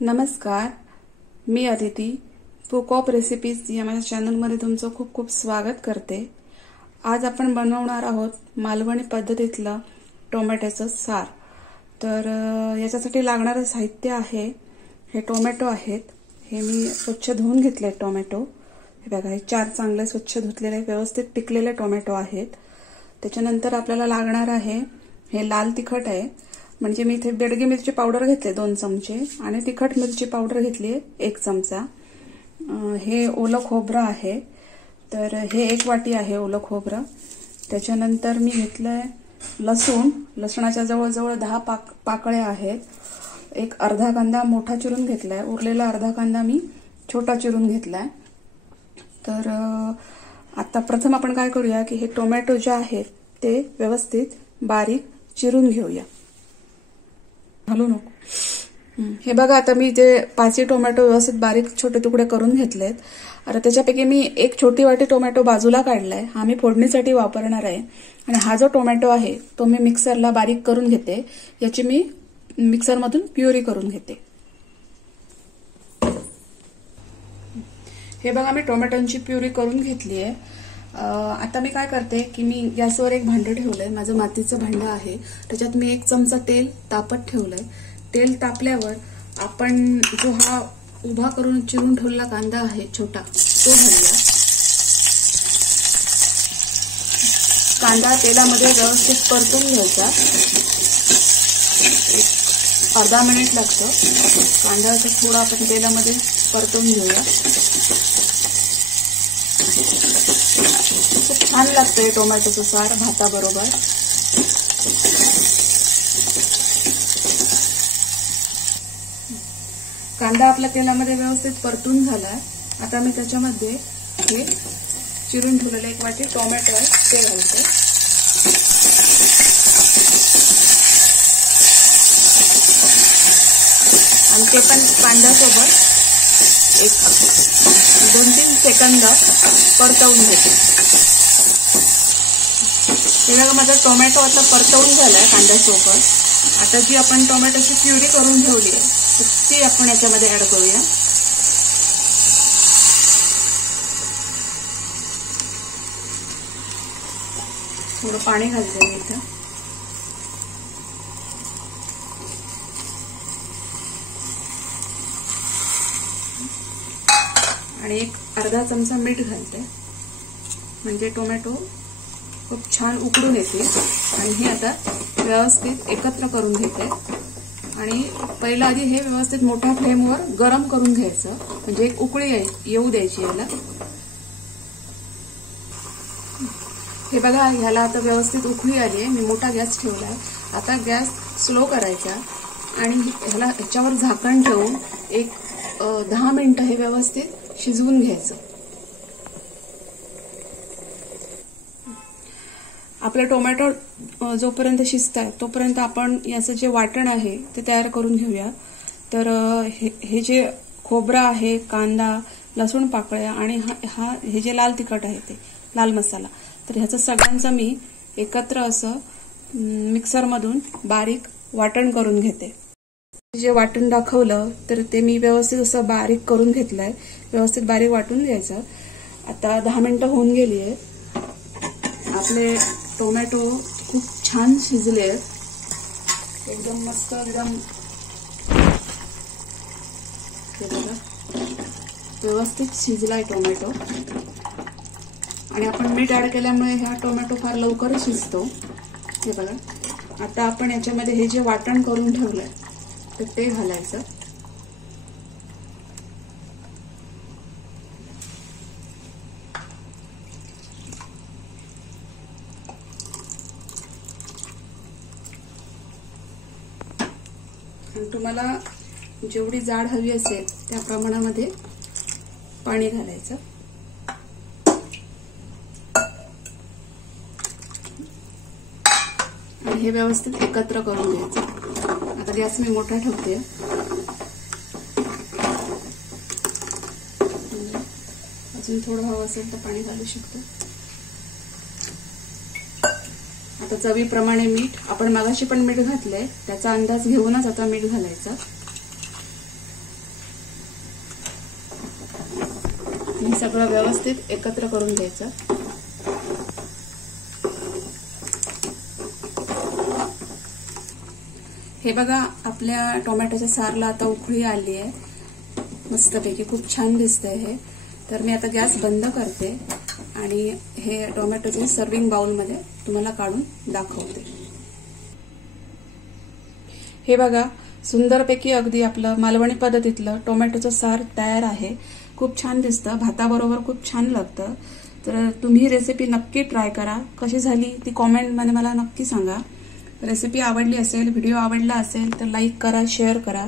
नमस्कार, मी Aditi book of recipes या माझ्या चॅनलमध्ये तुमचं खूप खूप स्वागत करते। आज आपण बनवणार आहोत मालवणी पद्धतीतलं टोमॅटोचं सार। तर याच्यासाठी लागणारे साहित्य आहे, हे टोमॅटो आहेत। हे मी स्वच्छ धुवून घेतले टोमॅटो। हे बघा, हे 4 चांगले स्वच्छ धुतलेले व्यवस्थित टिकलेले टोमॅटो आहेत। त्याच्यानंतर आपल्याला लागणार आहे हे लाल तिखट आहे, म्हणजे मी इथे बेडगी मिरची पावडर घेतले 2 चमचे आणि तिखट मिरची पावडर घेतली 1 चमचा। हे ओलं खोबरं आहे, तर हे 1 वाटी आहे ओलं खोबरं। त्याच्यानंतर मी घेतलंय लसूण, लसणाच्या जवळजवळ 10 पाकळ्या आहेत। एक अर्धा कांदा मोठा चिरून घेतलाय, उरलेला अर्धा कांदा मी छोटा चिरून घेतलाय। तर आता प्रथम आपण काय करूया की हे टोमॅटो जे आहेत ते व्यवस्थित बारीक चिरून घेऊया। घालू नको। हे बघा, आता मी जे 5 टोमॅटो व्यवस्थित बारीक छोटे तुकडे करून घेतलेत। आता त्याच्यापैकी मी 1 छोटी वाटी टोमॅटो बाजूला काढलाय, हा मी फोडणीसाठी वापरणार आहे। आणि हा जो टोमॅटो आहे तो मी मिक्सरला बारीक करून घेते, याची मी मिक्सरमधून प्युरी करून घेते। हे बघा, मी टोमॅटोची प्युरी करून घेतली आहे। आता मी काय करते की मी गॅसवर एक भांडं ठेवलंय, माझं मातीचं भांडं आहे। त्याच्यात मी 1 चमचा तेल तापत ठेवलंय। तेल तापल्यावर आपण जो हा उभा करून चिरून ठेवलेला कांदा आहे छोटा, तो घालूया। कांदा तेलामध्ये व्यवस्थित परतून घ्यायचा। अर्धा मिनिट लागतं। कांदा थोडा आपण तेलामध्ये परतून घेऊया। खूप छान लागतंय टोमॅटोचं सार भाताबरोबर। कांदा आपल्या तेलामध्ये व्यवस्थित परतून झालाय। आता मी त्याच्यामध्ये हे चिरून ठेवलेले 1 वाटी टोमॅटो आहे ते घालते। आणि ते पण कांद्यासोबत 2-3 सेकंद परतवून घेते। हे बघा, माझा टोमॅटो आता परतवून झालाय कांद्यासोबत। आता जी आपण टोमॅटोची प्युरी करून ठेवली आहे ती आपण याच्यामध्ये ऍड करूया। थोडं पाणी घालते मी इथं। आणि 1 अर्धा चमचा मीठ घालते, म्हणजे टोमॅटो खूप छान उकडून येते। आणि हे आता व्यवस्थित एकत्र करून घेते। आणि पहिला आधी हे व्यवस्थित मोठ्या फ्लेमवर गरम करून घ्यायचं, म्हणजे एक उकळी येऊ द्यायची याला। हे बघा, ह्याला आता व्यवस्थित उकळी आली आहे। मी मोठा गॅस ठेवलाय। आता गॅस स्लो करायचा आणि ह्याच्यावर झाकण ठेवून एक 10 मिनिटं हे व्यवस्थित शिजवून घ्यायचं। आपले टोमॅटो जोपर्यंत शिजतात तोपर्यंत आपण याचं जे वाटण आहे ते तयार करून घेऊया। तर हे जे खोबरं आहे, कांदा, लसूण पाकळ्या आणि हे जे लाल तिखट आहे ते लाल मसाला, तर ह्याचं सगळ्यांचं मी एकत्र असं मिक्सरमधून बारीक वाटण करून घेते। जे वाटण दाखवलं तर ते मी व्यवस्थित असं बारीक करून घेतलंय। व्यवस्थित बारीक वाटून घ्यायचं। आता 10 मिनिटं होऊन गेली आहे। आपले टोमॅटो खूप छान शिजले आहेत, एकदम मस्त, एकदम व्यवस्थित शिजलाय टोमॅटो। आणि आपण मीठ ऍड केल्यामुळे हा टोमॅटो फार लवकर शिजतो। हे बघा, आता आपण याच्यामध्ये हे जे वाटण करून ठेवलंय तर ते घालायचं। आणि तुम्हाला जेवढी जाड हवी असेल त्या प्रमाणामध्ये पाणी घालायचं। आणि हे व्यवस्थित एकत्र करून घ्यायचं। आता गॅस मी मोठा ठेवते। अजून थोडं हवं असेल तर पाणी घालू शकतो। आता चवीप्रमाणे मीठ, आपण मगाशी पण मीठ घातलंय त्याचा अंदाज घेऊनच आता मीठ घालायचं। हे सगळं व्यवस्थित एकत्र करून घ्यायचं. हे बघा, आपल्या टोमॅटोच्या सारला आता उकळी आली आहे मस्तपैकी. खूप छान दिसतंय हे. तर मी आता गॅस बंद करते आणि हे टोमॅटोचे सर्विंग बाउलमध्ये तुम्हाला काढून दाखवते. हे बघा, सुंदरपैकी अगदी आपलं मालवणी पद्धतीतलं टोमॅटोचं सार तयार आहे. खूप छान दिसतं, भाताबरोबर खूप छान लागतं. तर तुम्ही रेसिपी नक्की ट्राय करा. कशी झाली ती कॉमेंटमध्ये मला नक्की सांगा. रेसिपी आवडली असेल, व्हिडिओ आवडला असेल तर लाईक करा, शेअर करा